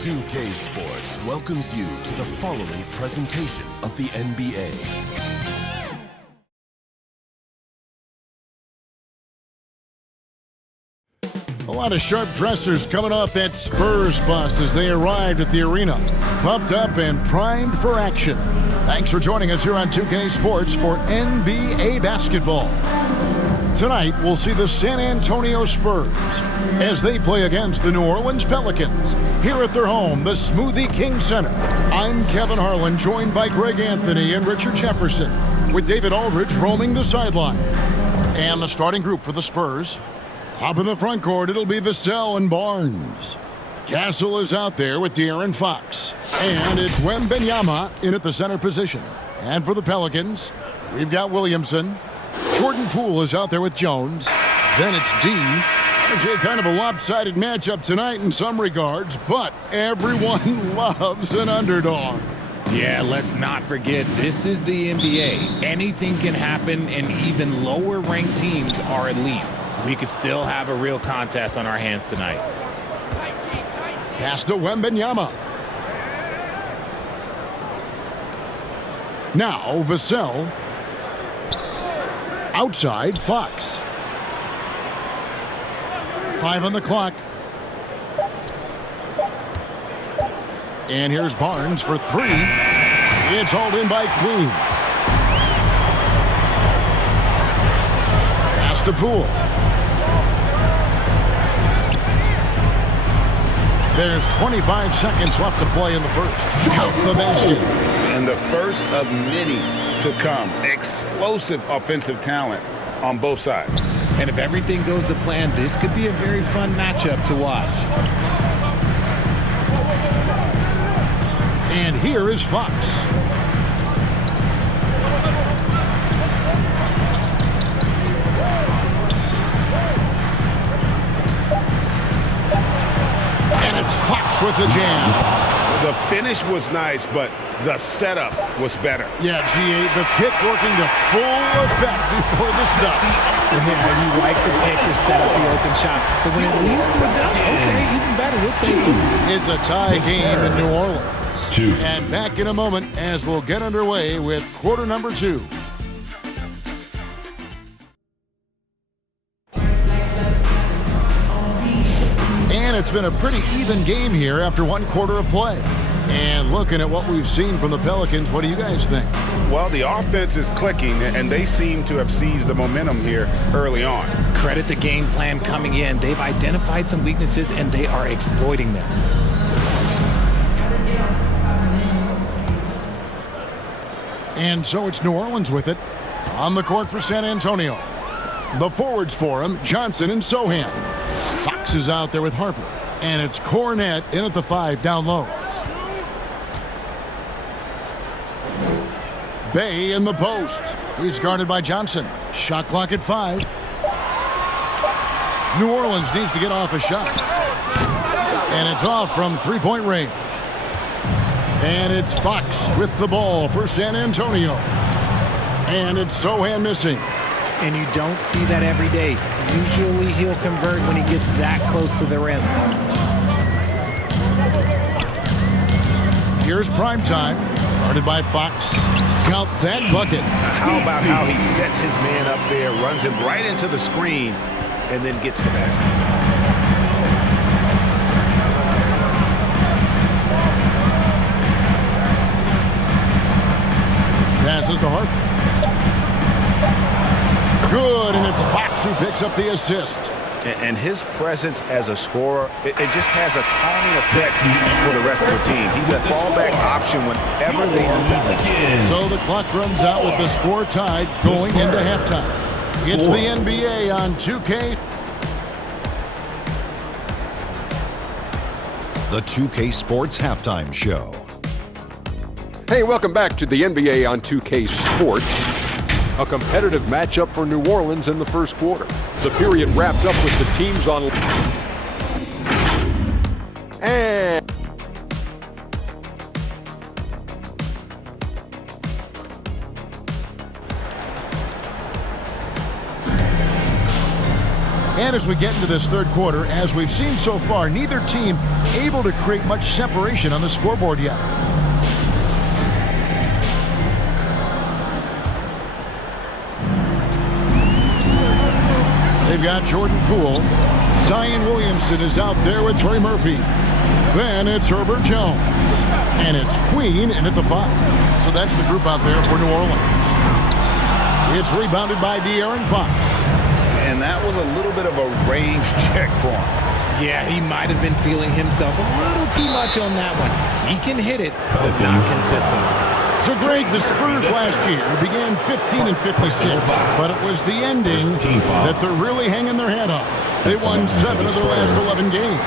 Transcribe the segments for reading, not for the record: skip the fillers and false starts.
2K Sports welcomes you to the following presentation of the NBA. A lot of sharp dressers coming off that Spurs bus as they arrived at the arena, pumped up and primed for action. Thanks for joining us here on 2K Sports for NBA basketball. Tonight, we'll see the San Antonio Spurs as they play against the New Orleans Pelicans here at their home, the Smoothie King Center. I'm Kevin Harlan, joined by Greg Anthony and Richard Jefferson, with David Aldridge roaming the sideline. And the starting group for the Spurs. Up in the front court, it'll be Vassell and Barnes. Castle is out there with De'Aaron Fox. And it's Wembanyama in at the center position. And for the Pelicans, we've got Williamson. Jordan Poole is out there with Jones. Then it's D. RJ, kind of a lopsided matchup tonight in some regards, but everyone loves an underdog. Yeah, let's not forget, this is the NBA. Anything can happen, and even lower-ranked teams are elite. We could still have a real contest on our hands tonight. Pass to Wembanyama. Now Vassell. Outside, Fox. 5 on the clock. And here's Barnes for 3. It's hauled in by Queen. Pass to Poole. There's 25 seconds left to play in the first. Count the basket. And the first of many to come. Explosive offensive talent on both sides. And if everything goes to plan, this could be a very fun matchup to watch. And here is Fox. And it's Fox with the jam. The finish was nice, but the setup was better. Yeah, G8, the pick working to full effect before the stuff. Yeah, you like the pick to set up the open shot. But when it leads to a dunk, okay, even better, we'll take it. It's a tie game in New Orleans. And back in a moment as we'll get underway with quarter number 2. And it's been a pretty even game here after one quarter of play. And looking at what we've seen from the Pelicans, what do you guys think? Well, the offense is clicking, and they seem to have seized the momentum here early on. Credit the game plan coming in. They've identified some weaknesses, and they are exploiting them. And so it's New Orleans with it on the court for San Antonio. The forwards for him, Johnson and Sohan. Fox is out there with Harper. And it's Cornette in at the 5 down low. Bay in the post. He's guarded by Johnson. Shot clock at 5. New Orleans needs to get off a shot. And it's off from three-point range. And it's Fox with the ball for San Antonio. And it's Sohan missing. And you don't see that every day. Usually he'll convert when he gets that close to the rim. Here's prime time. Guarded by Fox. Count that bucket. How about how he sets his man up there, runs him right into the screen, and then gets the basket. Passes to Harper. Good, and it's Fox who picks up the assist. And his presence as a scorer, it just has a calming effect for the rest of the team. He's a fallback option whenever they need him. So the clock runs out with the score tied going into halftime. It's the NBA on 2K. The 2K Sports Halftime Show. Hey, welcome back to the NBA on 2K Sports. A competitive matchup for New Orleans in the first quarter. The period wrapped up with the teams on... And as we get into this third quarter, as we've seen so far, neither team able to create much separation on the scoreboard yet. They've got Jordan Poole. Zion Williamson is out there with Trey Murphy. Then it's Herbert Jones. And it's Queen in at the 5. So that's the group out there for New Orleans. It's rebounded by De'Aaron Fox. And that was a little bit of a range check for him. Yeah, he might have been feeling himself a little too much on that one. He can hit it, but not consistently. So, Greg, the Spurs last year began 15-56, but it was the ending that they're really hanging their head on. They won 7 of their last 11 games.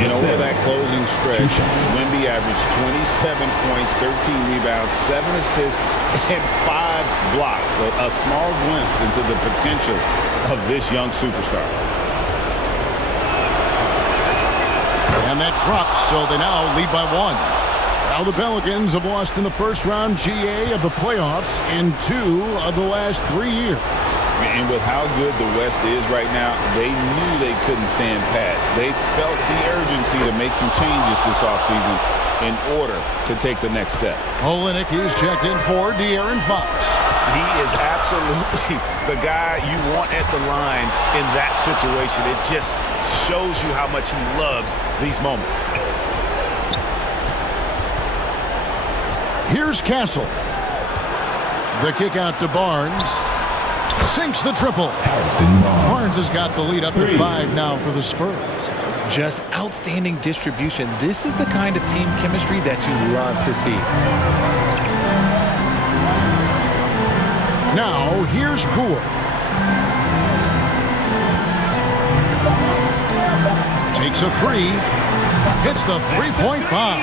And over that closing stretch, Wemby averaged 27 points, 13 rebounds, 7 assists, and 5 blocks. A small glimpse into the potential of this young superstar. And that drops, so they now lead by 1. Now the Pelicans have lost in the first round GA of the playoffs in 2 of the last 3 years. And with how good the West is right now, they knew they couldn't stand pat. They felt the urgency to make some changes this offseason in order to take the next step. Olynyk, he's checked in for De'Aaron Fox. He is absolutely the guy you want at the line in that situation. It just shows you how much he loves these moments. Here's Castle. The kick out to Barnes. Sinks the triple. Barnes has got the lead up to 5 now for the Spurs. Just outstanding distribution. This is the kind of team chemistry that you love to see. Now, here's Poole. Takes a 3. Hits the three-point bomb.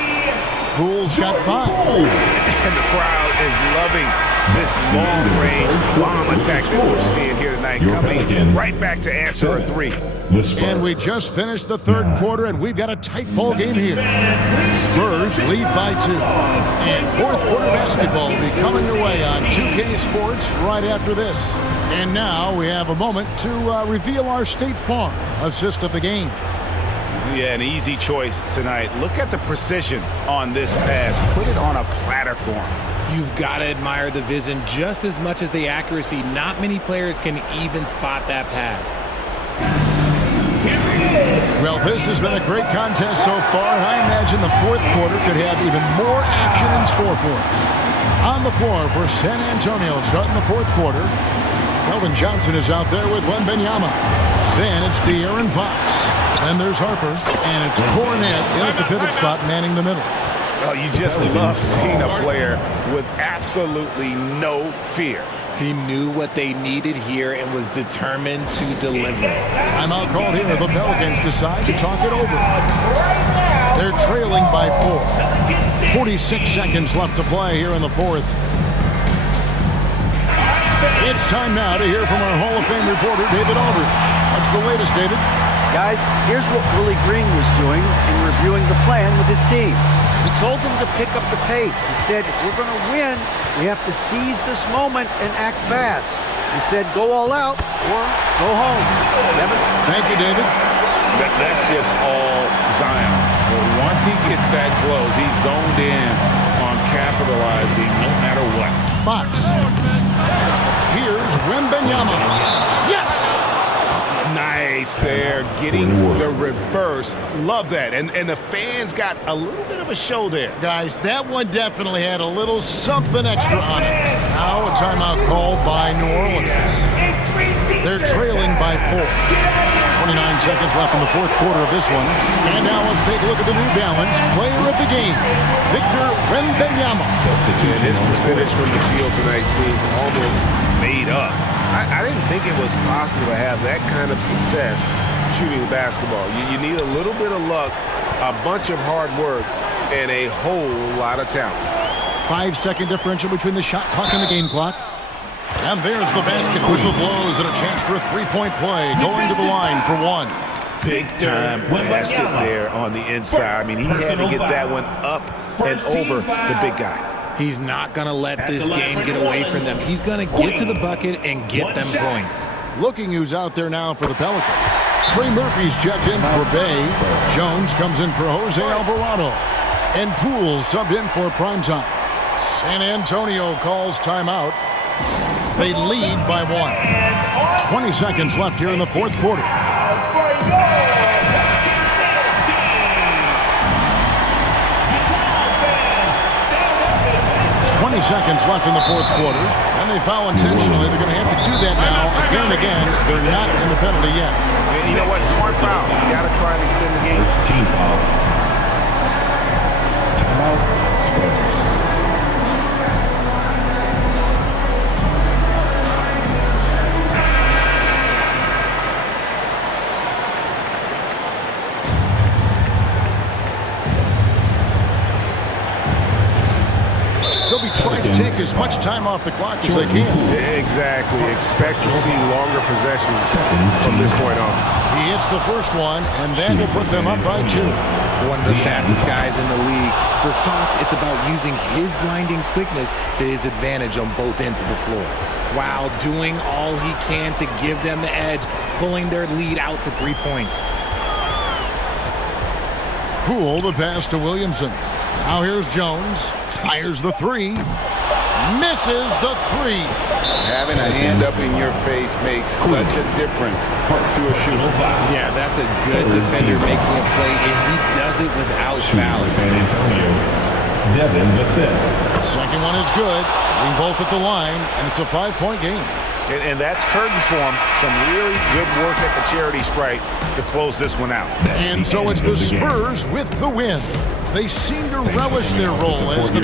Poole's got 5. And the crowd is loving this long-range bomb attack that we're seeing here tonight, coming right back to answer a 3. And we just finished the third quarter, and we've got a tight ball game here. Spurs lead by 2. And fourth quarter basketball will be coming your way on 2K Sports right after this. And now we have a moment to reveal our State Farm assist of the game. Yeah, an easy choice tonight. Look at the precision on this pass. Put it on a platter for him. You've got to admire the vision just as much as the accuracy. Not many players can even spot that pass. Well, this has been a great contest so far, and I imagine the fourth quarter could have even more action in store for us. On the floor for San Antonio, starting the fourth quarter, Kelvin Johnson is out there with Wembanyama. Then it's De'Aaron Fox. Then there's Harper, and it's Cornette in at the pivot spot, manning the middle. Oh, you just love seeing a player with absolutely no fear. He knew what they needed here and was determined to deliver. Timeout called here. The Pelicans decide to talk it over. They're trailing by 4. 46 seconds left to play here in the fourth. It's time now to hear from our Hall of Fame reporter, David Aldridge. What's the latest, David? Guys, here's what Willie Green was doing in reviewing the plan with his team. He told them to pick up the pace. He said, if we're going to win, we have to seize this moment and act fast. He said, go all out or go home. Devin? Thank you, David. That's just all Zion. But once he gets that close, he's zoned in on capitalizing no matter what. Fox. Here's Wembanyama. Yes! Nice there, getting the reverse. Love that. And the fans got a little bit of a show there. Guys, that one definitely had a little something extra on it. Now a timeout called by New Orleans. They're trailing by 4. 29 seconds left in the fourth quarter of this one. And now let's take a look at the New Balance player of the game, Victor Wembanyama. And his percentage from the field tonight seemed almost made up. I didn't think it was possible to have that kind of success shooting the basketball. You need a little bit of luck, a bunch of hard work, and a whole lot of talent. 5-second differential between the shot clock and the game clock. And there's the basket. Whistle blows and a chance for a three-point play. Going to the line for 1. Big-time basket there on the inside. I mean, he had to get that one up and over the big guy. He's not going to let this game get away from them. He's going to get to the bucket and get them points. Looking who's out there now for the Pelicans. Trey Murphy's checked in for Bay. Jones comes in for Jose Alvarado. And Poole subbed in for primetime. San Antonio calls timeout. They lead by 1. 20 seconds left here in the fourth quarter. 20 seconds left in the fourth quarter, and they foul intentionally. They're going to have to do that now again and again. They're not in the penalty yet. And you know what? Smart foul. You got to try and extend the game. Team foul. Timeout, Spurs. They'll be trying to take as much time off the clock as they can. Exactly. Expect to see longer possessions from this point on. He hits the first one, and that will put them up by 2. One of the fastest guys in the league. For Fox, it's about using his blinding quickness to his advantage on both ends of the floor, while doing all he can to give them the edge, pulling their lead out to 3 points. Poole the pass to Williamson. Now here's Jones. Fires the 3. Misses the 3. Having a hand up in your face makes such a difference to a shooter. Yeah, that's a good defender making a play, and he does it without fouling. San Antonio, Devin the fifth. Second one is good. Hitting both at the line, and it's a 5-point game. And that's curtains for him. Some really good work at the charity stripe to close this one out. And so it's the Spurs with the win. They seem to relish their role as the